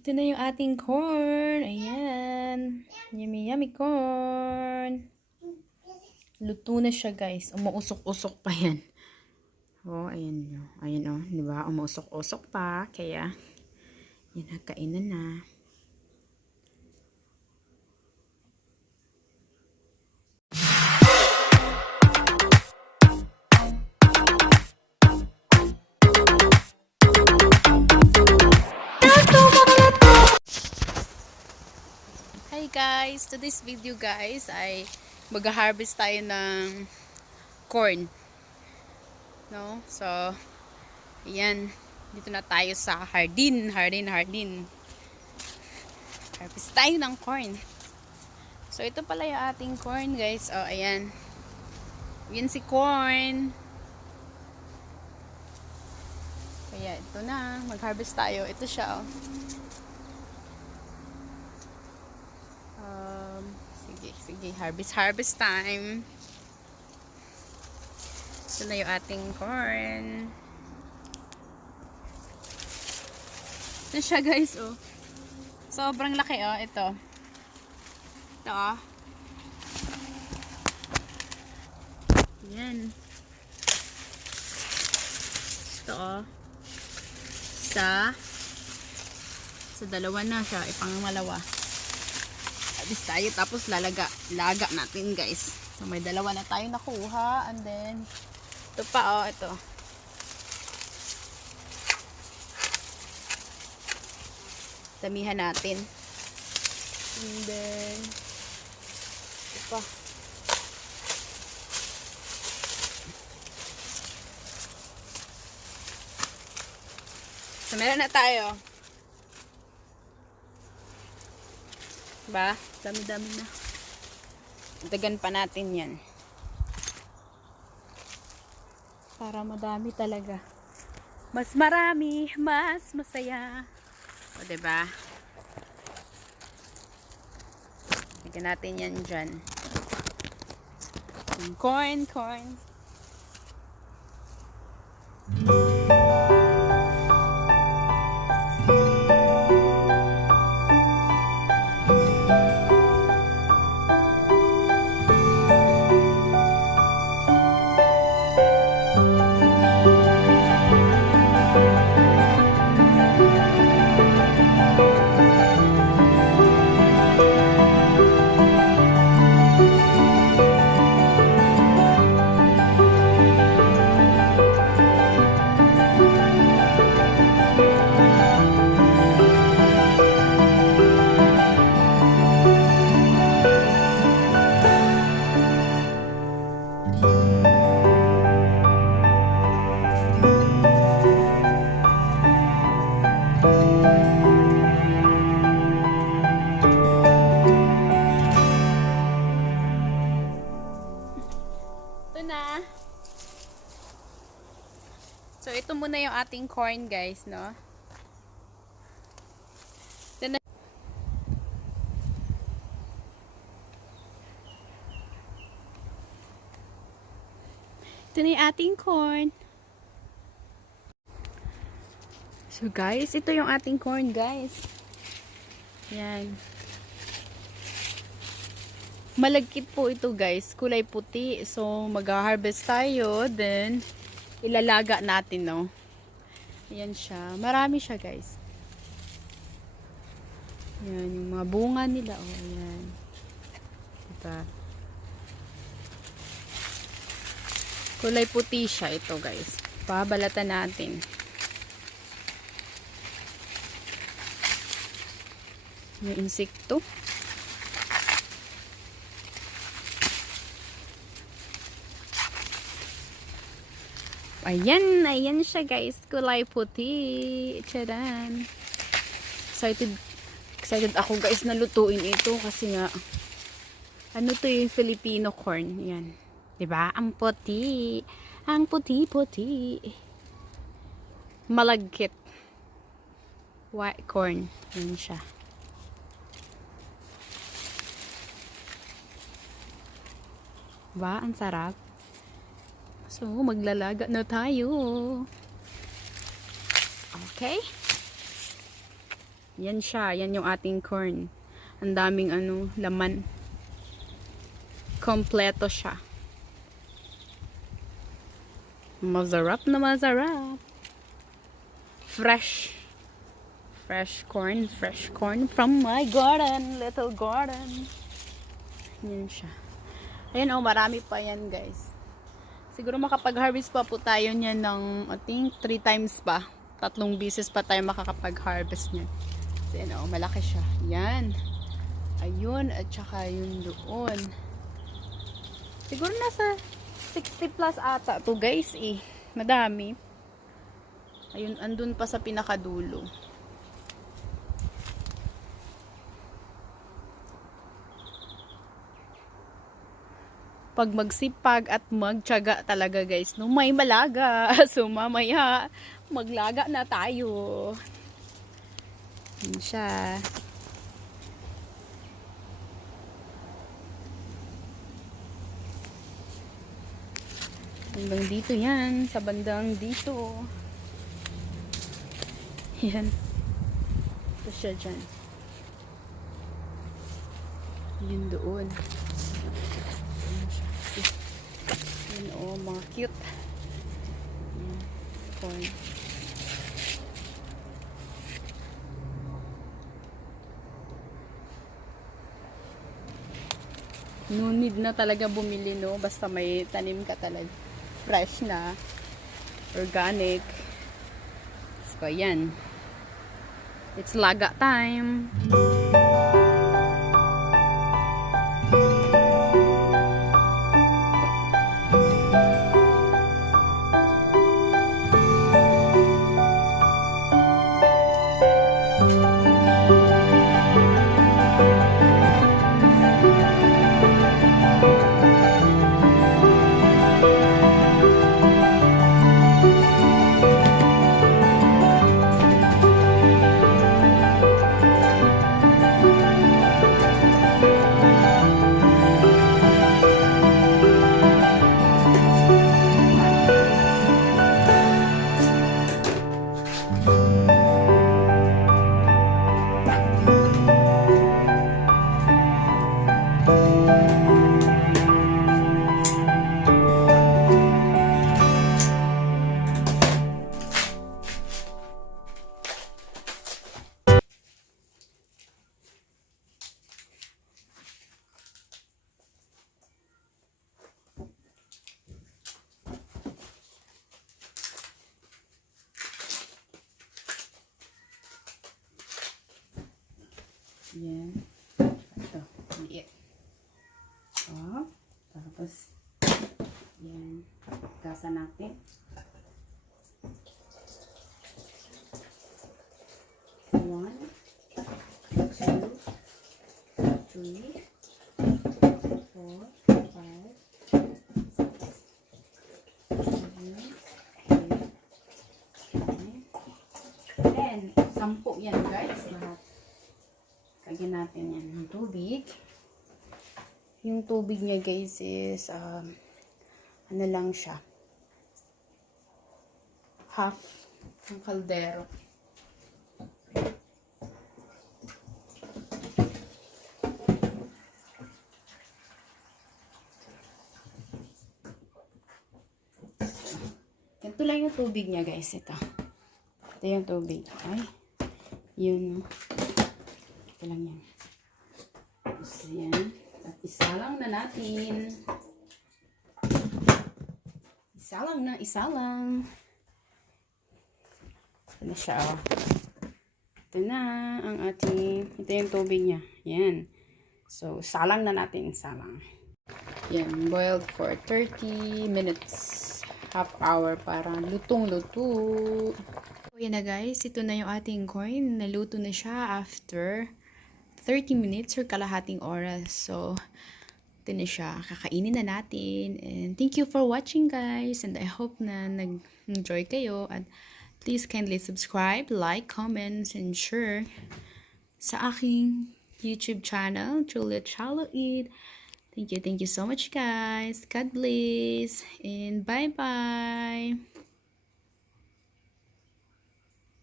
Ito na yung ating corn. Ayan. Yummy, yummy corn. Luto na siya, guys. Umuusok-usok pa yan. Oh, ayan nyo. Ayan oh. Diba? Umuusok-usok pa. Kaya, yan na. Kainan na. Hi guys! Today's video guys ay mag-harvest tayo ng corn. No? So, ayan. Dito na tayo sa hardin. Harvest tayo ng corn. So, ito pala yung ating corn guys. Oh, ayan. Yan si corn. Kaya ito na. Mag-harvest tayo. Ito siya oh. Sige, harvest time. Ito na yung ating corn. Ito siya guys, oh. Sobrang laki, oh. Ito oh. Yan. Ito, oh. Sa dalawa na siya. Ipangalawa. Harvest tayo, tapos laga natin guys. So may dalawa na tayo nakuha, and then ito pa oh, ito. Damihan natin. And then ito pa. So meron na tayo. Diba? Dami-dami na. Dagan pa natin yan. Para madami talaga. Mas marami, mas masaya. O, diba? Lagyan natin yan dyan. Corn. So, ito muna yung ating corn, guys, no? Ito na yung ating corn. So, guys, ito yung ating corn, guys. Yan. Malagkit po ito, guys. Kulay puti. So, mag-harvest tayo. Then, ilalaga natin, no? Ayan siya. Marami siya, guys. Ayan, yung mga bunga nila. Oh, ayan. Diba? Kulay puti siya ito, guys. Pabalatan natin. May insekto. Ayan siya guys, kulay puti. Tcharan. Excited ako guys na lutuin ito kasi nga ano to yung Filipino corn. Yan. 'Di ba? Ang puti. Ang puti-puti. Malagkit. White corn. Yan siya. Ba, ang sarap. So, maglalaga na tayo. Okay? Yan siya. Yan yung ating corn. Ang daming laman. Kompleto siya. Masarap na masarap. Fresh. Fresh corn from my garden. Little garden. Yan siya. Ayan marami pa yan guys. Siguro makapag-harvest pa po tayo niyan ng, I think, 3 times pa. 3 beses pa tayo makakapag-harvest niyan. So, yan malaki siya. Yan. Ayun, at saka yun doon. Siguro nasa 60 plus ata to guys eh. Madami. Ayun, andun pa sa pinakadulo. Pag magsipag at magtiyaga talaga guys, no, may malaga. So mamaya maglaga na tayo. Yan siya. Hanggang dito yan, sa bandang dito. Yan. Ito siya dyan. Yun doon. Yun mga cute. Corn. No need na talaga bumili, no? Basta may tanim ka talaga. Fresh na. Organic. So, yan. It's laga time. Yan. Ito. Liit. Tapos, yan. Gasa natin. 1, 2, 3, 4, 5, 6, 7, 8, 9, 10. 10 yan guys. Lahat. Lagyan natin yan ng tubig. Yung tubig niya guys is ano lang siya, half ng kaldero. Ganito lang yung tubig niya guys. Ito yung tubig. Ay, yun. Ito lang yan. Tapos yan. At isalang na natin. Isalang na, isalang. Ito na siya. Ito na ang ating, ito yung tubig niya. Yan. So, salang na natin, salang. Yan, boiled for 30 minutes. Half hour para lutong-luto. So, yan na guys. Ito na yung ating corn. Naluto na siya after 30 minutes or kalahating oras. So, ito na siya. Kakainin na natin. And thank you for watching guys. And I hope na nag-enjoy kayo. At please kindly subscribe, like, comments, and share sa aking YouTube channel, Juliet Shallow Eat. Thank you so much guys. God bless. And bye-bye.